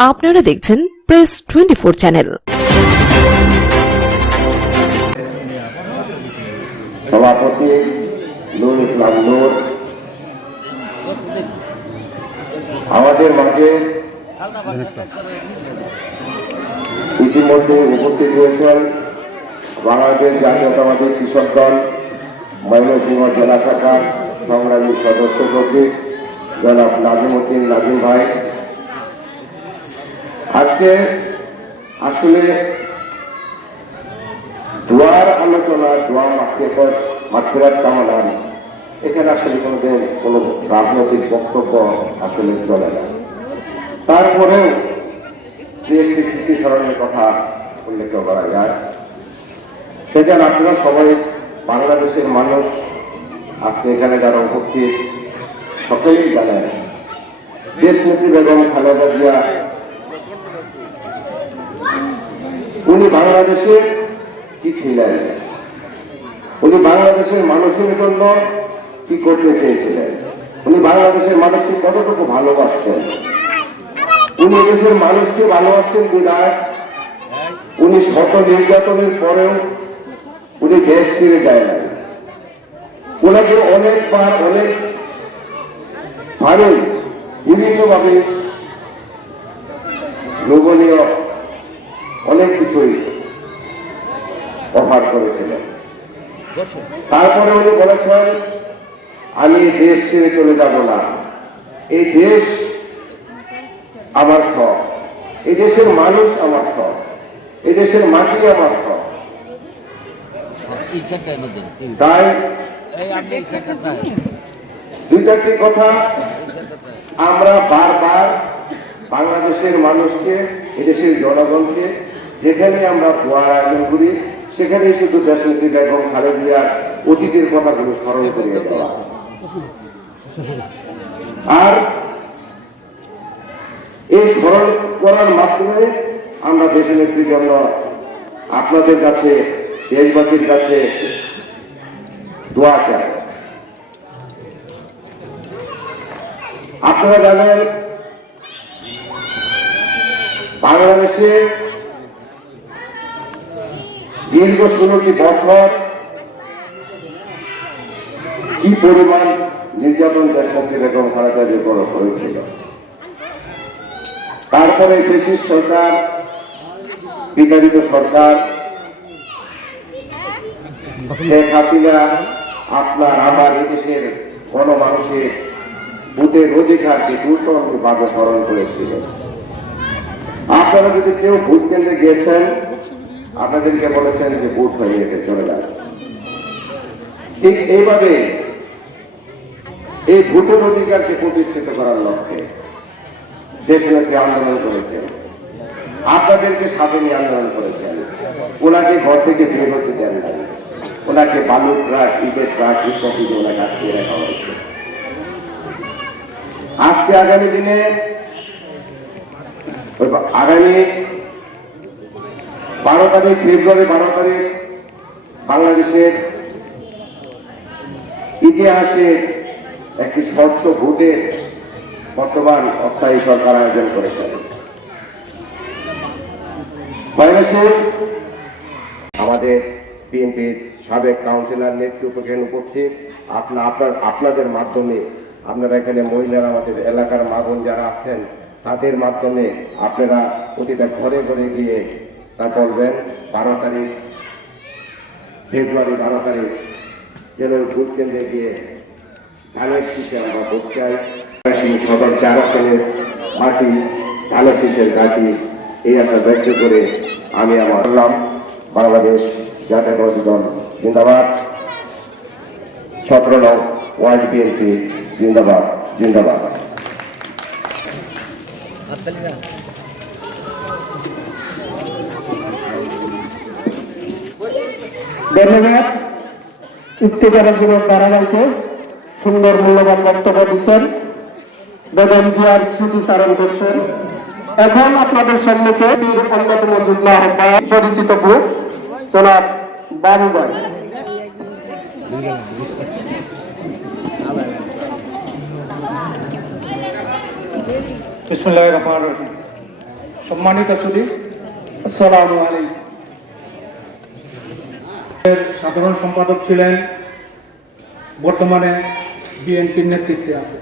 আপনারা দেখছেন press 24 channel. সভাপতি নুর ইসলাম নূর আমাদের মাঝে ইতিমধ্যে উপস্থিত হয়েছেন বাংলাদেশ জাতীয়তাবাদী কৃষক দল ময়মনসিংহ জেলা শাখার সংগ্রামী সদস্য সচিব জনাব নাজিমউদ্দিন নাজিম ভাই। আজকে আসলে দোয়ার আলোচনা, দোয়া মাগফিরাত কামনা, এখানে আসলে কোনো রাজনৈতিক বক্তব্য আসলে চলে না। তারপরেও যে একটি স্মৃতিস্মরণের কথা উল্লেখ করা যায়, সেখানে আপনারা সবাই বাংলাদেশের মানুষ আজকে এখানে যারা উপস্থিত সকলেই জানেন দেশনেত্রী বেগম খালেদা জিয়া উনি বাংলাদেশের কি ছিলেন, উনি বাংলাদেশের মানুষের জন্য কি করতে চেয়েছিলেন, উনি বাংলাদেশের মানুষকে কতটুকু ভালোবাসতেন, উনি দেশের মানুষকে ভালোবাসতেন বিধায় উনি শত নির্যাতনের পরেও উনি দেশ ছেড়ে যায় না। ওনাকে অনেকবার অনেক ভালোই বিভিন্নভাবে লোভনীয় অনেক কিছুই অফার করেছিলেন। তারপরে উনি বলেছেন, আমি দেশ ছেড়ে চলে যাব না, এই দেশ আমার শখ, এই দেশের মানুষ আমার শখ, এই দেশের মাটি আমার শখ। তাই দুই চারটি কথা আমরা বারবার বাংলাদেশের মানুষকে, এদেশের জনগণকে যেখানে আমরা দোয়ার আয়োজন করি সেখানেই শুধু দেশনেত্রী বেগম খালেদা জিয়ার অতীতের কথাগুলো স্মরণ করিয়ে দেওয়া। আর এই স্মরণ করার মাধ্যমে আমরা দেশনেত্রীর জন্য আপনাদের কাছে, দেশবাসীর কাছে দোয়া চাই। আপনারা জানেন বাংলাদেশে দীর্ঘ 16টি বছর কি পরিমাণ নির্যাতন দেশনেত্রী বেগম খালেদা জিয়ার উপর হয়েছিল। তারপরে ব্রিটিশ সরকার, বিতাড়িত সরকার শেখ হাসিনা আপনার আমার এদেশের গণমানুষের ভোটের অধিকারকে গুরুত্বপূর্ণভাবে স্মরণ করেছিল। আপনারা যদি কেউ ভোট কেন্দ্রে গিয়েছেন, আপনাদেরকে বলেছেন যে ভোট হয়ে গেছে, চলে যান। ঠিক এইভাবে এই ভোটের অধিকারকে প্রতিষ্ঠিত করার লক্ষ্যে দেশনেত্রী আন্দোলন করেছেন, আপনাদেরকে সাথে নিয়ে আন্দোলন করেছেন। ওনাকে ঘর থেকে বের হতে দেন নাই, ওনাকে বালু ট্রাক, ইটের ট্রাক ইত্যাদি ওনাকে আটকে রাখা হয়েছে। আজকে আগামী দিনে আগামী 12 তারিখ, ফেব্রুয়ারি 12 তারিখ বাংলাদেশের ইতিহাসে একটি স্বচ্ছ ভোটের বর্তমান অস্থায়ী সরকার আয়োজন করেছেন। বাংলাদেশের আমাদের বিএনপির সাবেক কাউন্সিলর নেতৃত্ব উপস্থিত, আপনাদের মাধ্যমে আপনারা এখানে মহিলারা, আমাদের এলাকার মা বোন যারা আছেন তাদের মাধ্যমে আপনারা প্রতিটা ঘরে ঘরে গিয়ে তা বলবেন 12 তারিখ, ফেব্রুয়ারি 12 তারিখ যেন ভোট কেন্দ্রে গিয়ে ধানের শীষে আমরা ভোট চাই। সদর 4 আসনের মাটি ধানের শীষের ঘাঁটি, এই আশা ব্যক্ত করে আমি আমার বাংলাদেশ জাতীয়তাবাদী দল জিন্দাবাদ, 17 নং ওয়ার্ড বিএনপি জিন্দাবাদ, জিন্দাবাদ। ধন্যবাদ। ইফতেখারের যুবক ধারাবাহিকে সুন্দর মূল্যবান বক্তব্য দিচ্ছেন, বেগম জিয়ার স্মৃতিচারণ করছেন। এখন আপনাদের সম্মুখে অন্যতম যুগ্ম আহ্বায়ক পরিচিত বুক জনাব বাবু ভাই। বিসমিল্লাহির রহমানির রহিম। সম্মানিত সুধী, আসসালামু আলাইকুম। সাধারণ সম্পাদক ছিলেন, বর্তমানে বিএনপির নেতৃত্বে আছে।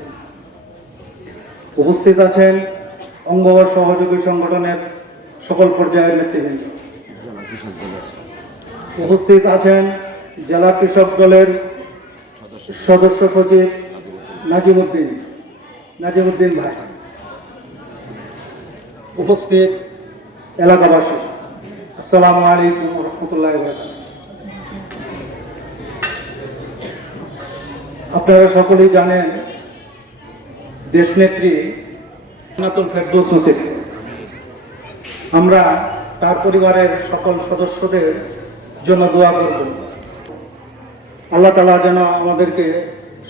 উপস্থিত আছেন অঙ্গ ও সহযোগী সংগঠনের সকল পর্যায়ের নেতৃবৃন্দ। উপস্থিত আছেন জেলা কৃষক দলের সদস্য সচিব নাজিমউদ্দিন ভাই। উপস্থিত এলাকাবাসী, আসসালামু আলাইকুম ওয়া রাহমাতুল্লাহি ওয়া বারাকাতুহু। আপনারা সকলেই জানেন দেশনেত্রী জান্নাতুল ফেরদৌস নসিব। আমরা তার পরিবারের সকল সদস্যদের জন্য দোয়া করব, আল্লাহ তাআলা যেন আমাদেরকে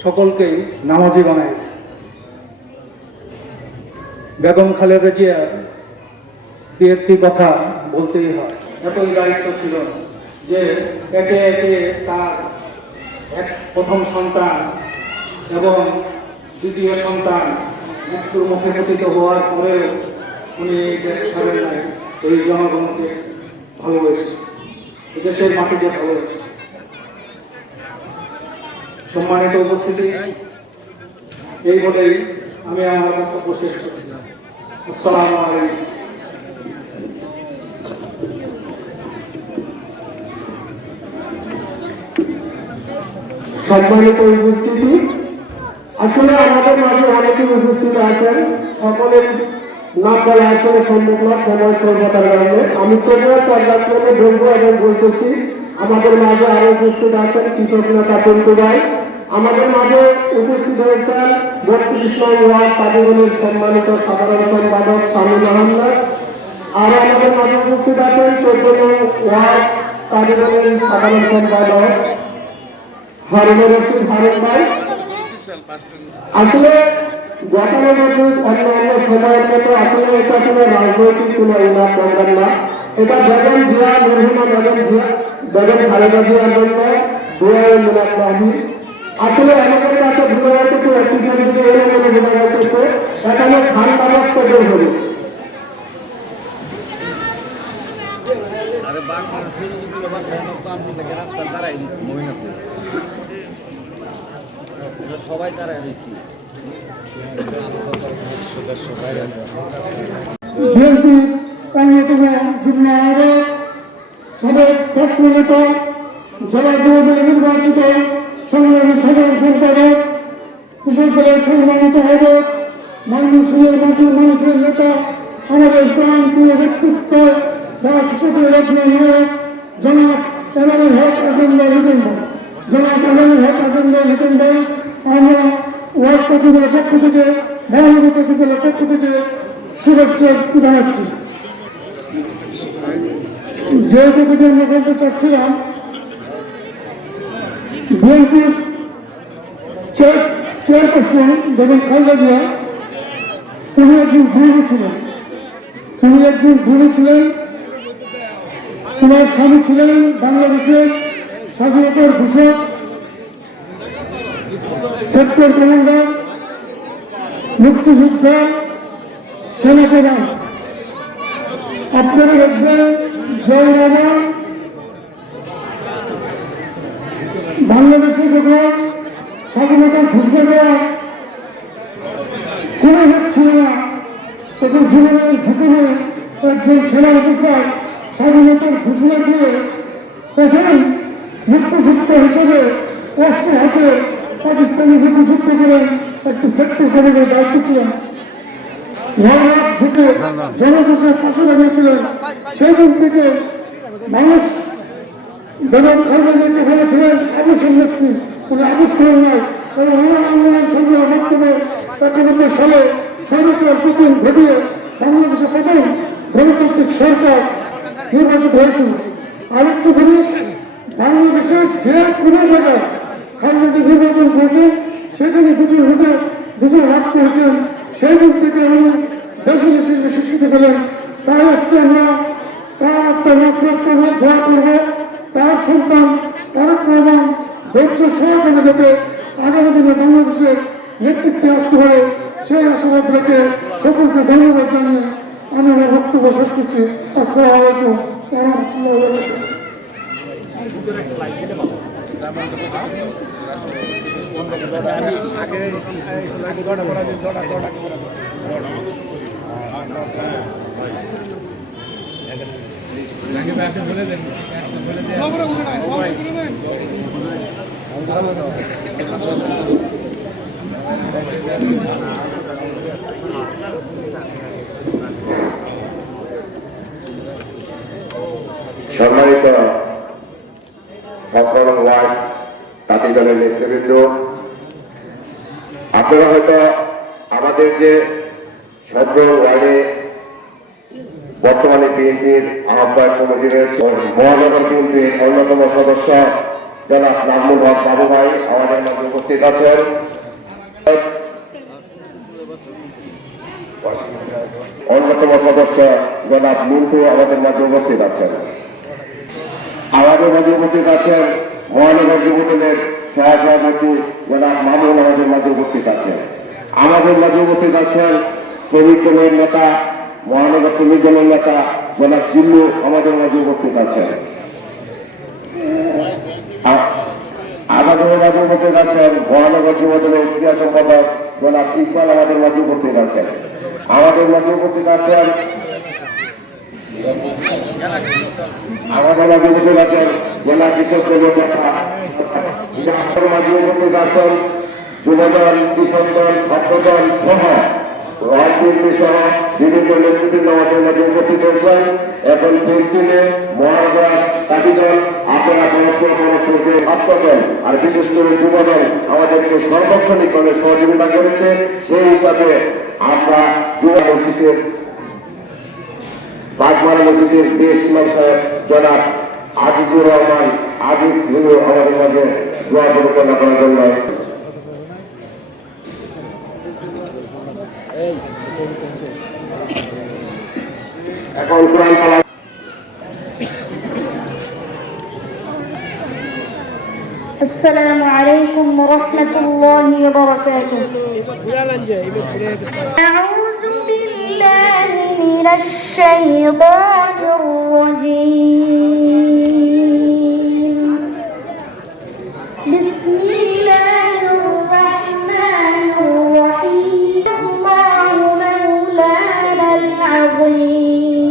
সকলকেই নামাজি বানায়। বেগম খালেদা জিয়ার একটি কথা বলতেই হয়, এতই দায়িত্ব ছিল যে একে একে তার প্রথম সন্তান এবং দ্বিতীয় সন্তান মৃত্যুর মুখে পতিত হওয়ার পরেও উনি দেশ ছাড়েন নাই, এই জনগণকে ভালোবেসে, দেশের মাটিকে ভালোবেসে। সম্মানিত উপস্থিতি, এই বলেই আমি আমার বক্তব্য শেষ করছি। আসসালামু আলাইকুম। সম্মানিত উপস্থিতি, আসলে আমাদের মাঝে অনেকে উপস্থিত আছেন, সকলের নাম বলা আসলে সম্ভব না সময় স্বল্পতার কারণে। আমি তবুও পর্যায়ক্রমে বলবো এবং বলতেছি, আমাদের মাঝে আরো উপস্থিত আছেন কৃষক নেতা পল্টু ভাই, আমাদের মাঝে উপস্থিত হয়েছেন 32 নং ওয়ার্ড কাদিগঞ্জের সম্মানিত সাধারণ সম্পাদক শামীম আহমেদ, আরো আমাদের মাঝে উপস্থিত আছেন 14 নং ওয়ার্ড কাদিগঞ্জের সাধারণ সম্পাদক হারুনুর রশিদ হারুন ভাই। আসলে গতানুগতিক অন্যান্য সময়ের মতো আসলে এটা কোনো রাজনৈতিক কোনো ইনাম প্রোগ্রাম না, এটা বেগম জিয়া মরহুমা বেগম খালেদা জিয়ার জন্য দোয়ায়ে মিলাদ মাহফিল। আসলে আমাদের কাছে বোঝা যাচ্ছে একটি দিকে এলো বলে বোঝা যাচ্ছে এখানে ঠান্ডা রক্ত বের হবে। সবাই তারা বেশি বিএনপি অন্যতম যুগ্ম আহ্বায়ক, সাবেক ছাত্রনেতা, জেলা যুবদল নির্বাচিত সংগ্রামী সাধারণ সম্পাদক, কৃষক দলের সম্মানিত আহ্বায়ক, ময়মনসিংহের মাটির মানুষের নেতা, আমাদের প্রাণপ্রিয় ব্যক্তিত্ব রাজশাহী রত্ন নায়ক জনাব এনামুল হক আজমদার হিতেন ভাই, জনাব এনামুল হক আজমদার হিতেন ভাই, আমরা ওয়ার্ড কমিটির পক্ষ থেকে, মহানগর উপজেলার পক্ষ থেকে শুভেচ্ছা জানাচ্ছি। যে কথাটি আমরা বলতে চাচ্ছিলাম, বিএনপির চেয়ারপারসন বেগম খালেদা জিয়া তিনি একজন গুরু ছিলেন, ওনার স্বামী ছিলেন বাংলাদেশের স্বাধীনতার ঘোষক, সেক্টর কমান্ডার, মুক্তিযোদ্ধা, সেনাপ্রধান। আপনারা দেখবেন জয় বাবা বাংলাদেশে যখন স্বাধীনতার ঘোষণা দেওয়া কোনো হচ্ছিল না, তখন জীবনের ঝুঁকিতে একজন সেনা অফিসার স্বাধীনতার ঘোষণা দিয়ে তখন মুক্তিযুদ্ধ হিসেবে অস্ত্র হাতে পাকিস্তানি মুক্তিযুদ্ধ করেন, একটি সেক্টর কমান্ডারের দায়িত্ব ছিলেন। জনদেশের পাশে দাঁড়িয়েছিলেন। সেই দিন থেকে মানুষ বেগম খালেদা জিয়া বলেছিলেন আবুসের নেত্রী, উনি আবুস করেন নাই। আন্দোলন সংগ্রামের মাধ্যমে ৭১ সালে স্বাধীনতার প্রথম ঘটিয়ে বাংলাদেশের প্রথম গণতান্ত্রিক সরকার নির্বাচিত হয়েছিল। আরেকটি জিনিস, বাংলাদেশের যে কোনো জায়গায় খালেদা নির্বাচন করেছেন সেখানে দুজন লাভ করেছেন। সেই দিক থেকে উনি বেশি বেশি স্বীকৃতি পেলেন। তাই আজকে আমরা তার আত্মার দোয়া করব, তার সন্তান তারেক রহমান ধৈর্য সহকারে যাতে আগামী দিনে বাংলাদেশের নেতৃত্বে আসতে পারে সেই আশাবাদ রেখে সকলকে ধন্যবাদ জানিয়ে আমি আমার বক্তব্য বক্তব্য শেষ করছি। আসসালামু আলাইকুম ওয়া রাহমাতুল্লাহি ওয়া বারাকাতুহু। সম্মানিত সকল ওয়ার্ড তাঁতি দলের নেতৃবৃন্দ, আপনারা হয়তো আমাদের যে সকল ওয়ার্ডে বর্তমানে বিএনপির আহ্বায়ক কমিটির মহানগর বিএনপির অন্যতম সদস্য জনাব নাজমুল হক বাবু ভাই আমাদের মাঝে উপস্থিত আছেন। অন্যতম সদস্য জনাব মিন্টু আমাদের মাঝে উপস্থিত আছেন। আমাদের মাঝে উপস্থিত আছেন মহানগর যুবদলের সহসভাপতি জনাব মামুন আমাদের মাঝে উপস্থিত আছেন। আমাদের মাঝে উপস্থিত আছেন শ্রমিক দলের নেতা, মহানগর শ্রমিক দলের নেতা জনাব জিল্লু আমাদের মাঝে উপস্থিত আছেন। আমাদের মাঝে উপস্থিত আছেন মহানগর যুবদলের ক্রীড়া সম্পাদক জনাব ইকবাল আমাদের মাঝে উপস্থিত আছেন। আমাদের মাঝে উপস্থিত আছেন জেলা কৃষক দলের নেতা, আমাদের মাঝে উপস্থিত আছেন যুবদল, কৃষক দল, ছাত্রদল সহ রাজনীতি সহ বিভিন্ন নেতৃবৃন্দ আমাদের মাঝে উপস্থিত হয়েছেন। এখন পশ্চিমে মহানগর তাঁতি দল আপনারা পরস্পরকে ছাত্রদল আর বিশেষ করে যুবদল আমাদেরকে সর্বক্ষণিকভাবে সহযোগিতা করেছে। সেই হিসাবে আমরা যুব মসজিদের বাগমার মসজিদের দেশ সাহেব জনাব আজিজুর রহমান আজিজ আমাদের মাঝে দোয়া পরিচালনা করার জন্য এখন কোরআন পালা السلام عليكم ورحمة الله وبركاته. أعوذ بالله من الشيطان الرجيم. بسم الله الرحمن الرحيم. الله مولانا العظيم.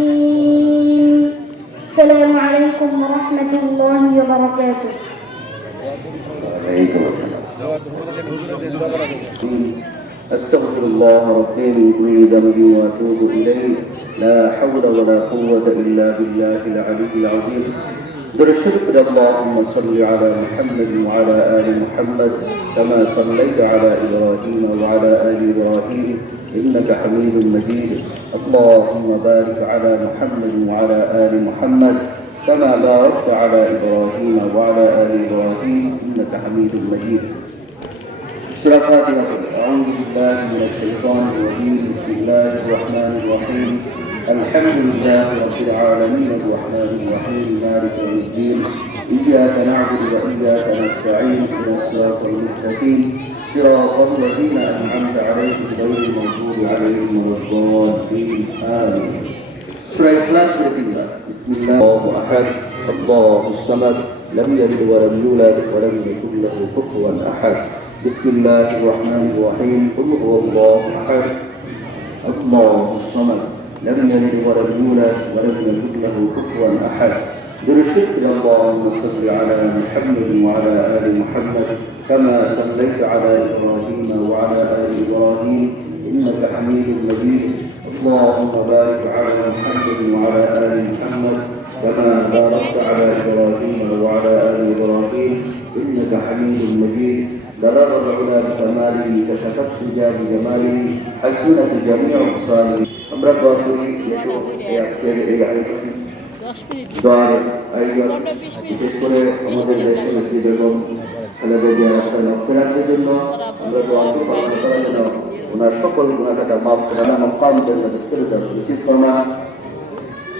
السلام عليكم ورحمة الله وبركاته. أستغفر الله ربي من كل ذنب وأتوب إليه لا حول ولا قوة إلا بالله العلي العظيم. درشد اللهم صل على محمد وعلى آل محمد كما صليت على إبراهيم وعلى آل إبراهيم إنك حميد مجيد. اللهم بارك على محمد وعلى آل محمد كما باركت على إبراهيم وعلى آل إبراهيم إنك حميد مجيد. سورة فاتحة. أعوذ بالله من الشيطان الرجيم. بسم الله الرحمن الرحيم. الحمد لله رب العالمين الرحمن الرحيم مالك يوم الدين. إياك نعبد وإياك نستعين اهدنا الصراط المستقيم صراط الذين أنعمت عليهم غير المغضوب عليهم ولا الضالين آمين. سورة الإخلاص بالله. بسم الله الله أحد الله الصمد لم يلد ولم يولد ولم يكن له كفوا أحد. بسم الله الرحمن الرحيم. قل هو الله أحد الله الصمد لم يلد ولم يولد ولم يكن له كفوا أحد. برشد اللهم صل على محمد وعلى آل محمد كما صليت على إبراهيم وعلى آل إبراهيم إنك حميد مجيد. اللهم بارك على محمد وعلى آل محمد كما باركت على إبراهيم وعلى آل إبراهيم إنك حميد مجيد. بلغ العلا بكماله كشفت سجى بجماله حسنت جميع أقصاله. আমরা দোয়া করি এই আজকের এই দোয়ার আয়োজন বিশেষ করে আমাদের দেশের নেত্রী বেগম খালেদা জিয়ার রাস্তায় লক্ষ্য রাখার জন্য আমরা দোয়া পালন করার জন্য ওনার সকল গুণাটাকে মাফ করে আমার পামদের মধ্যে ফেলে দেওয়ার উচিত কর্মা।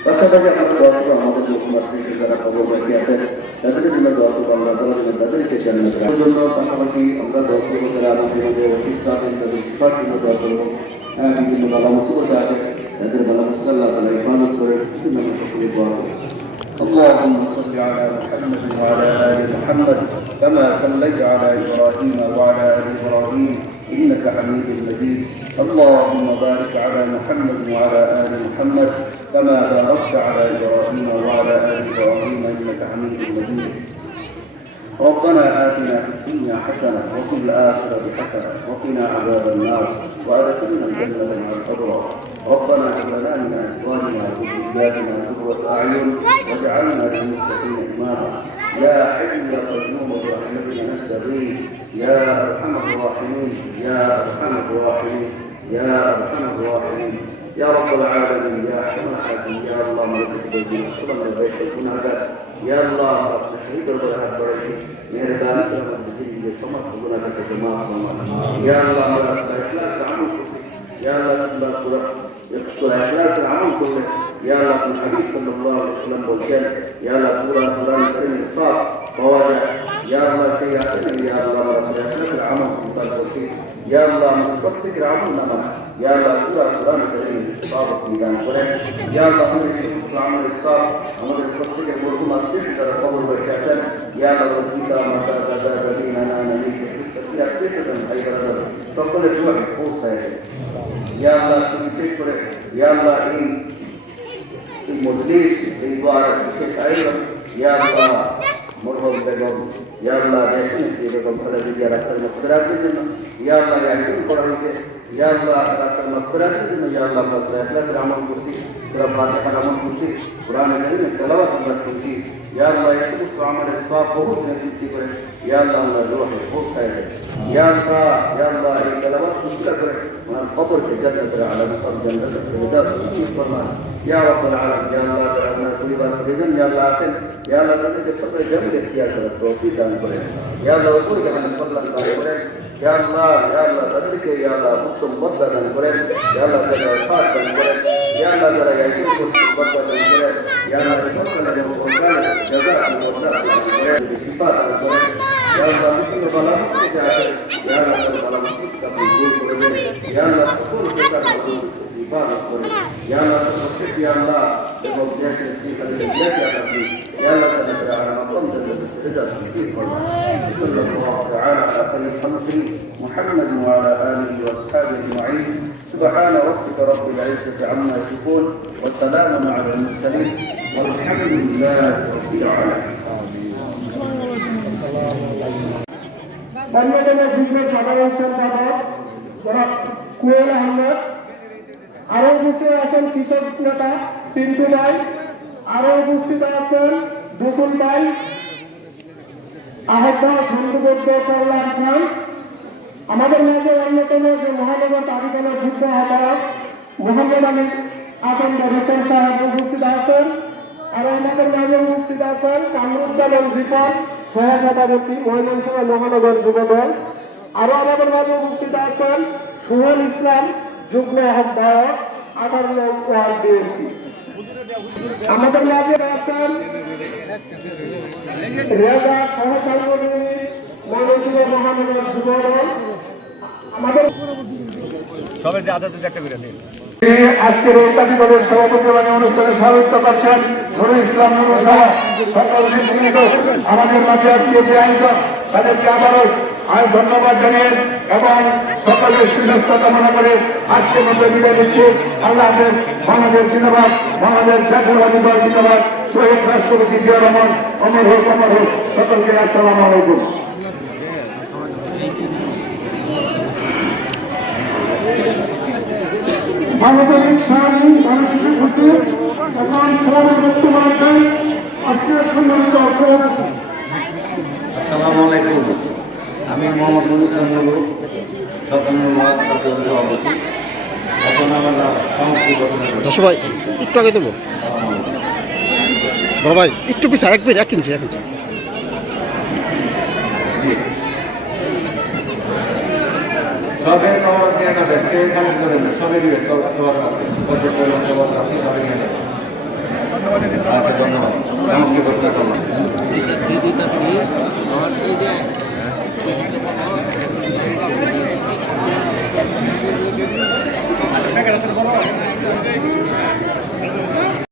পাশাপাশি আমরা দোয়া করবো আমাদের মুসলিম যারা খবর বাকি আছেন তাদের জন্য দোয়া করবো আমরা তাদেরকে জানানোর জন্য। পাশাপাশি আমরা দোয়া করবো যারা আমাদের মধ্যে অসুস্থ আছেন তাদের শিক্ষার জন্য দোয়া করবো। বিভিন্ন বাবা মুসিবত আছে যাদের বেলা আল্লাহ তাআলা ইবাদত করে সুন্দর করে দোয়া করে اللهم صل على محمد وعلى ال محمد كما صليت على ابراهيم وعلى ال ابراهيم انك حميد مجيد اللهم بارك على محمد وعلى ال محمد كما باركت على ابراهيم وعلى ال ابراهيم انك حميد مجيد ربنا آتنا في الدنيا حسنة وفي الآخرة حسنة وقنا عذاب النار وأدخلنا الجنة مع الأبرار ربنا هب لنا من أزواجنا وذرياتنا قرة أعين واجعلنا للمتقين إماما يا حي يا قيوم برحمتك نستغيث يا أرحم الراحمين يا أرحم الراحمين يا أرحم الراحمين يا رب العالمين يا أرحم الراحمين يا الله ملك الدين صلى الله عليه وسلم يا الله رب شهيد الغرهات برشيد मेरे दान से जिंदगी समस्त गुनाह के माफ फरमा या अल्लाह हमारा इखलास का अमल या अल्लाह पूरा इखलास का अमल कर या अल्लाह हबीब सल्लल्लाहु अलैहि वसल्लम बोलते हैं या अल्लाह पूरा कुरान करीम साफ मवाजा या अल्लाह से या अल्लाह हमारा इखलास का अमल कर दे या अल्लाह मुस्तक़बिल के अमल ना या अल्लाह पूरा कुरान करीम साफ निदान करे या अल्लाह हमें इस्लाम में साफ हमारे सबसे के मुर्दुम अतिश तरह कबूल करते या अल्लाह kita mata kata dari anak-anak ini setiap kita dan সকলে জোয়ার পৌঁছায় ইয়া আল্লাহ তুমি ঠিক করে ইয়া আল্লাহ এই মজলিস এই দোয়ার বিশেষ আয়োজন ইয়া আল্লাহ মরহুম বেগম ইয়া আল্লাহ দেখেন যে বেগম খালেদা রাস্তার মধ্যে জন্য ইয়া আল্লাহ একদিন করা হয়েছে ইয়া আল্লাহ রাস্তার মধ্যে জন্য ইয়া আল্লাহ ইখলাসের আমল করছি সূরা ফাতিহার আমল করছি কোরআনের কারীমের তেলাওয়াত আমরা করছি ইয়া আল্লাহ এই সমস্ত আমলের সওয়াব বহুত নসিব করে ইয়া আল্লাহ আমরা রূহে পৌঁছায় ইয়া আল্লাহ এই তেলাওয়াত শুকর করে ওনার কবরকে জান্নাতের আলামত আর জান্নাতের ফেরদাউস নসিব ফরমান ইয়া রাব্বুল আলামিন ইয়া আল্লাহ আপনার পরিবার পরিজন ইয়া আল্লাহ আছেন ইয়া আল্লাহ তাদেরকে সবরে জান্নাতে ইখতিয়ার করার তৌফিক দান করেন ইয়া আল্লাহ ওই জাহান্নাম কল্যাণ দান করেন ইয়া আল্লাহ তাদেরকে ইয়া আল্লাহ উত্তম বদলা দান করেন ইয়া আল্লাহ তাদের সাথ দান করেন ইয়া আল্লাহ তারা ইয়াকিন করতে বদলা দান করেন ইয়া আল্লাহ সকল যেন বদলা জাযা বদলা দান করেন সিফাত দান করেন ইয়া আল্লাহ মুসলিম বালা মুসলিম আছে ইয়া আল্লাহ বালা মুসলিম কা কবুল করে ইয়া আল্লাহ সকল প্রকার ইবাদত করে ইয়া আল্লাহ সকল ইয়া আল্লাহ এবং দেখে সিফাতে দেখে আপনি ইয়া আল্লাহ তাআলা على مقام الرضا والتوفيق صلى الله تعالى على خير خلقه محمد وعلى اله واصحابه اجمعين سبحان ربك رب العزه عما يصفون والسلام على المرسلين والحمد لله رب العالمين বাংলাদেশের শিক্ষক সাধারণ সম্পাদক জনাব কুয়েল আহমেদ আরো উপস্থিত আছেন কৃষক নেতা পিন্টু ভাই আরো উপস্থিত আছেন দুসুল ভাই আহ্বায়ক বন্ধুবদ্ধ কল্যাণ খান আমাদের মাঝে অন্যতম যে মহানগর তালিকানের যুদ্ধ আহ্বায়ক মোহাম্মদ আলী আতঙ্ক হোসেন সাহেব উপস্থিত আছেন আর আমাদের মাঝে উপস্থিত আছেন কামরুজ্জামান রিপন সহসভাপতি ময়মনসিংহ মহানগর যুবদল আরো আমাদের মাঝে উপস্থিত আছেন সুহেল ইসলাম যুগ্ম আহ্বায়ক 18 নং ওয়ার্ড বিএনপি আমাদের মাঝে আছেন রেজা সহসভাপতি ময়মনসিংহ মহানগর যুবদল আমাদের সবাই আদাতে একটা করে নিন আজকের এই দলের সভাপতি মানে অনুষ্ঠানে স্বাগত করছেন নুরুল ইসলাম নুরু সহ সকল শিক্ষিত আমাদের মাঝে আজকে যে আয়োজন তাদেরকে আবারও আমি ধন্যবাদ জানিয়ে এবং সকলের সুস্বাস্থ্য কামনা করে আজকের মধ্যে বিদায় দিচ্ছি আল্লাহ হাফেজ বাংলাদেশ জিন্দাবাদ বাংলাদেশ জাতীয়তাবাদী দল জিন্দাবাদ শহীদ রাষ্ট্রপতি জিয়া রহমান অমর হোক সকলকে আসসালামু আলাইকুম বাংলাদেশ সারাদিন গণশিশু ঘুরতে এখন সভাপতি বক্তব্য রাখবেন আজকের সম্মানিত সভাপতি। আসসালামু আলাইকুম, আমি মোহাম্মদ নুরুল ইসলাম নুরু, 17 নং ওয়ার্ড সভাপতি। এখন আমরা সমাপ্তি ঘোষণা করি। সবাই একটু আগে দেবো ভাই, একটু পিছিয়ে এক মিনিট, এক ইঞ্চি সবে তোমার নিয়ে যাবে, কেউ এখানে ধরে না, সবে নিয়ে তোমার কাছে কত করলাম তোমার কাছে সবে নিয়ে যাবে। আচ্ছা, ধন্যবাদ। সমাপ্তি ঘোষণা করলাম। ঠিক আছে।